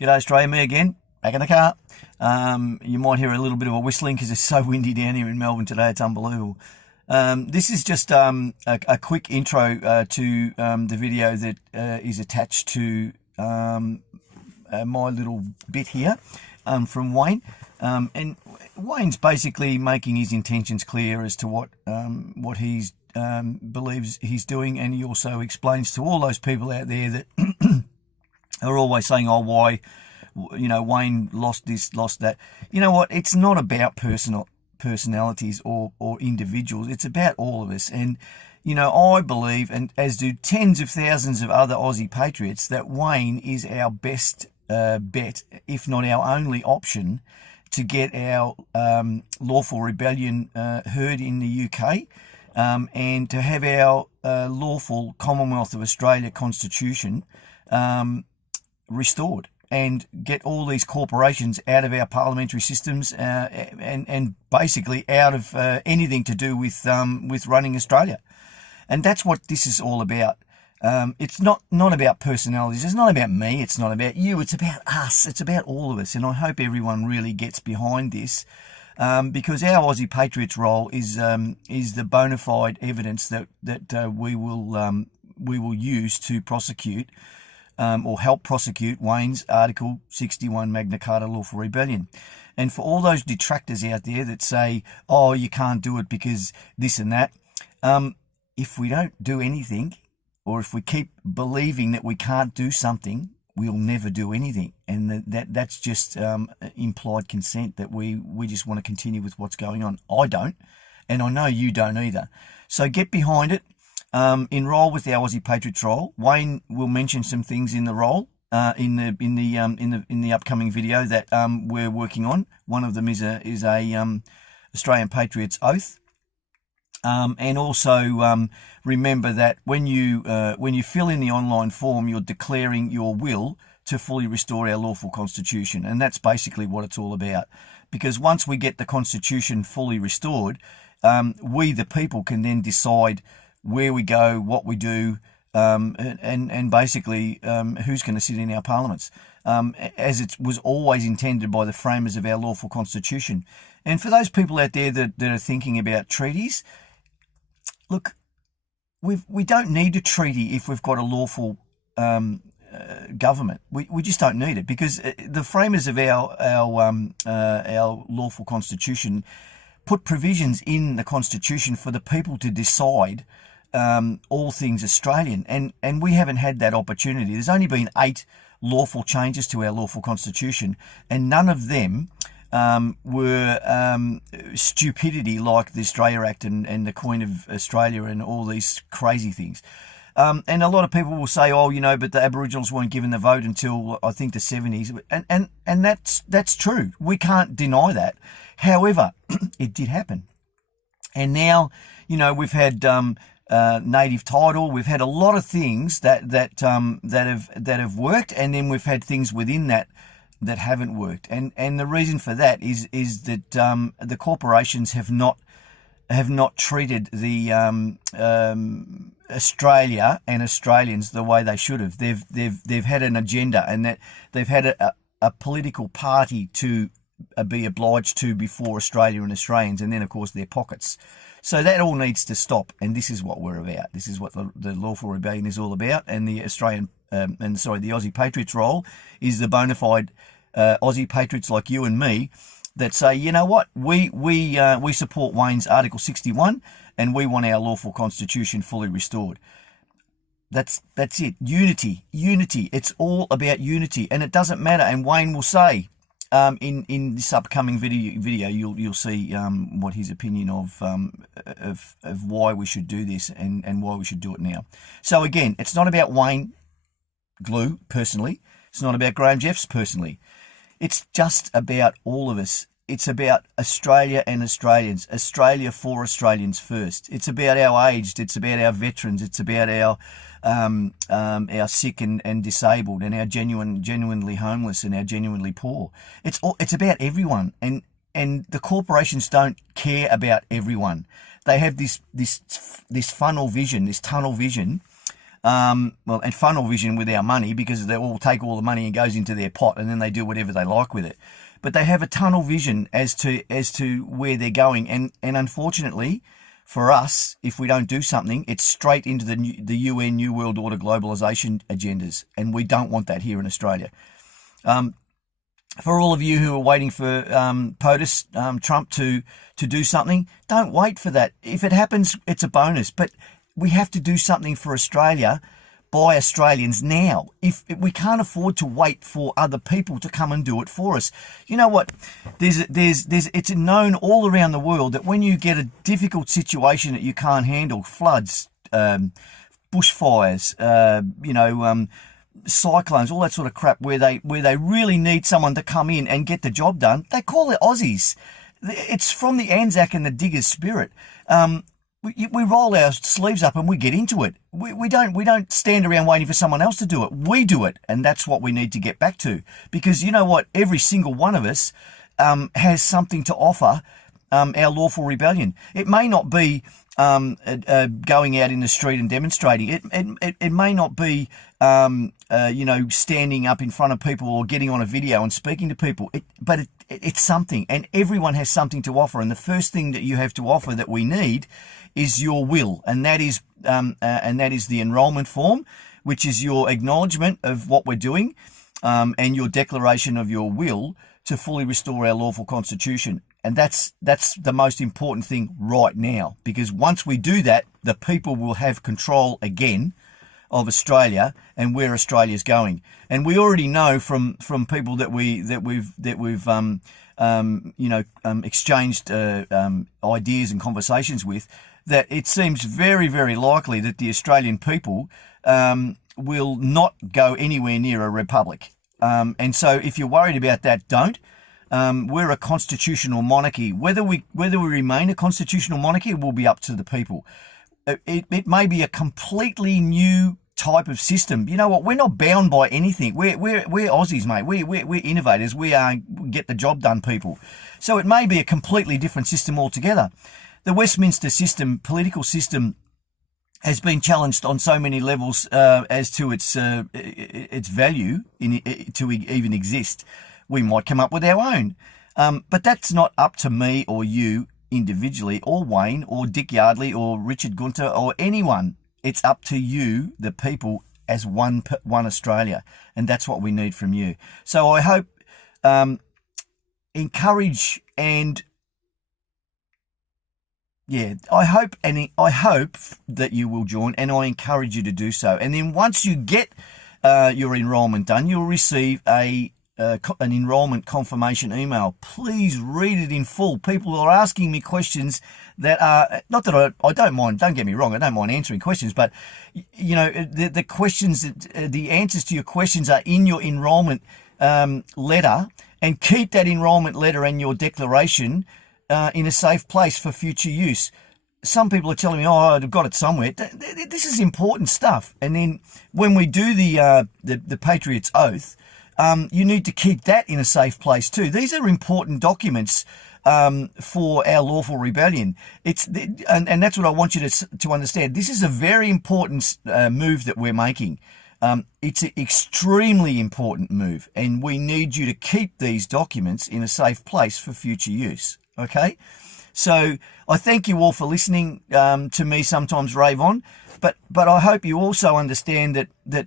G'day Australia, me again, back in the car. You might hear a little bit of a whistling because it's so windy down here in Melbourne today, it's unbelievable. This is just a quick intro to the video that is attached to my little bit here from Wayne. And Wayne's basically making his intentions clear as to what he believes he's doing, and he also explains to all those people out there that are always saying, oh, why, Wayne lost this, lost that. You know what? It's not about personalities or individuals. It's about all of us. And, I believe, and as do tens of thousands of other Aussie Patriots, that Wayne is our best bet, if not our only option, to get our lawful rebellion heard in the UK, and to have our lawful Commonwealth of Australia Constitution restored, and get all these corporations out of our parliamentary systems, and basically out of anything to do with running Australia. And that's what this is all about. It's not about personalities. It's not about me. It's not about you. It's about us. It's about all of us. And I hope everyone really gets behind this, because our Aussie Patriots role is the bona fide evidence that we will use to prosecute or help prosecute Wayne's Article 61 Magna Carta Lawful Rebellion. And for all those detractors out there that say, oh, you can't do it because this and that, if we don't do anything, or if we keep believing that we can't do something, we'll never do anything. And that's just implied consent, that we just want to continue with what's going on. I don't, and I know you don't either. So get behind it. Enroll with our Aussiepatriotsroll. Wayne will mention some things in the roll in the upcoming video that we're working on. One of them is a Australian Patriots oath. And also remember that when you fill in the online form, you're declaring your will to fully restore our lawful constitution, and that's basically what it's all about. Because once we get the constitution fully restored, we the people can then decide where we go, what we do, and basically who's going to sit in our parliaments, as it was always intended by the framers of our lawful constitution. And for those people out there that are thinking about treaties, look, we don't need a treaty if we've got a lawful government. We just don't need it, because the framers of our lawful constitution put provisions in the constitution for the people to decide all things Australian, and we haven't had that opportunity. There's only been 8 lawful changes to our lawful constitution, and none of them were stupidity like the Australia Act and the Queen of Australia and all these crazy things. And a lot of people will say, oh, but the Aboriginals weren't given the vote until, I think, the 70s. And that's true. We can't deny that. However, it did happen. And now, we've had native title. We've had a lot of things that have worked, and then we've had things within that haven't worked. And the reason for that is that the corporations have not treated the Australia and Australians the way they should have. They've had an agenda, and that they've had a political party to be obliged to before Australia and Australians, and then of course their pockets. So that all needs to stop, and this is what we're about. This is what the Lawful Rebellion is all about, and the Aussie Patriots role is the bona fide Aussie Patriots like you and me that say, you know what, we support Wayne's Article 61, and we want our lawful constitution fully restored. That's it. Unity. It's all about unity, and it doesn't matter. And Wayne will say, in this upcoming video, you'll see what his opinion of why we should do this and why we should do it now. So again, it's not about Wayne Glue personally. It's not about Graham Jeffs personally. It's just about all of us. It's about Australia and Australians. Australia for Australians first. It's about our aged. It's about our veterans. It's about our sick and disabled, and our genuinely homeless, and our genuinely poor. It's about everyone. And the corporations don't care about everyone. They have this funnel vision, this tunnel vision, well, and funnel vision with our money, because they all take all the money and goes into their pot, and then they do whatever they like with it. But they have a tunnel vision as to where they're going, and unfortunately for us, if we don't do something, it's straight into the UN New World Order globalisation agendas, and we don't want that here in Australia. For all of you who are waiting for POTUS, Trump to do something, don't wait for that. If it happens, it's a bonus, but we have to do something for Australia by Australians now. If we can't afford to wait for other people to come and do it for us. You know what? It's known all around the world that when you get a difficult situation that you can't handle, floods, bushfires, cyclones, all that sort of crap, where they really need someone to come in and get the job done, they call it Aussies. It's from the Anzac and the Diggers spirit. We roll our sleeves up and we get into it. We don't stand around waiting for someone else to do it. We do it, and that's what we need to get back to. Because you know what? Every single one of us has something to offer. Our lawful rebellion. It may not be going out in the street and demonstrating. It may not be standing up in front of people or getting on a video and speaking to people. But it's something, and everyone has something to offer. And the first thing that you have to offer that we need is your will, and that is the enrollment form, which is your acknowledgement of what we're doing, and your declaration of your will to fully restore our lawful constitution. And that's the most important thing right now, because once we do that, the people will have control again of Australia and where Australia's going. And we already know from people that we've exchanged ideas and conversations with, that it seems very, very likely that the Australian people will not go anywhere near a republic. And so if you're worried about that, don't. We're a constitutional monarchy. Whether we remain a constitutional monarchy will be up to the people. It may be a completely new type of system. You know what? We're not bound by anything. We're Aussies, mate. We're innovators. We are get the job done people. So it may be a completely different system altogether. The Westminster system, political system, has been challenged on so many levels as to its value to even exist. We might come up with our own. But that's not up to me or you individually, or Wayne, or Dick Yardley, or Richard Gunter, or anyone. It's up to you, the people, as one Australia. And that's what we need from you. So I hope, encourage and... Yeah, I hope that you will join, and I encourage you to do so. And then once you get your enrolment done, you'll receive an enrolment confirmation email. Please read it in full. People are asking me questions that are, not that I don't mind, don't get me wrong, I don't mind answering questions, but you know, the questions, the answers to your questions are in your enrolment letter, and keep that enrolment letter and your declaration in a safe place for future use. Some people are telling me, oh, I've got it somewhere. This is important stuff. And then when we do the Patriots Oath, you need to keep that in a safe place too. These are important documents for our lawful rebellion. And that's what I want you to understand. This is a very important move that we're making. It's an extremely important move, and we need you to keep these documents in a safe place for future use. Okay, so I thank you all for listening to me sometimes rave on, but I hope you also understand that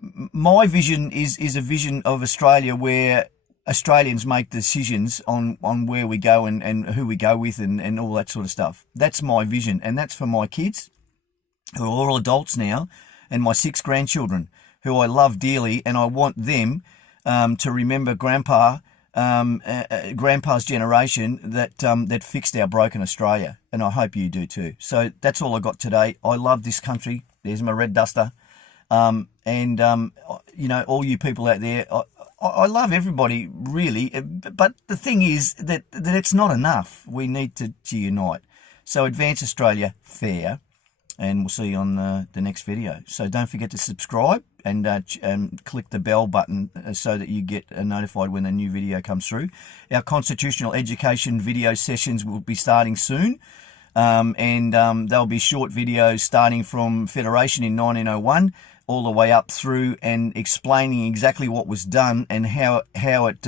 my vision is a vision of Australia where Australians make decisions on where we go and who we go with and all that sort of stuff. That's my vision, and that's for my kids, who are all adults now, and my 6 grandchildren, who I love dearly, and I want them to remember Grandpa's generation that fixed our broken Australia, and I hope you do too. So that's all I got today. I love this country. There's my red duster, all you people out there. I love everybody really, but the thing is that it's not enough. We need to unite. So advance Australia fair, and we'll see you on the next video. So don't forget to subscribe and click the bell button so that you get notified when a new video comes through. Our constitutional education video sessions will be starting soon. There'll be short videos starting from Federation in 1901 all the way up through, and explaining exactly what was done and how it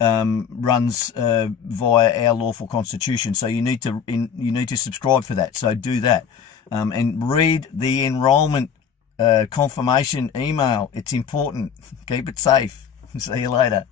runs via our lawful constitution. So you need to subscribe for that. So do that, and read the enrollment confirmation email. It's important. Keep it safe. See you later.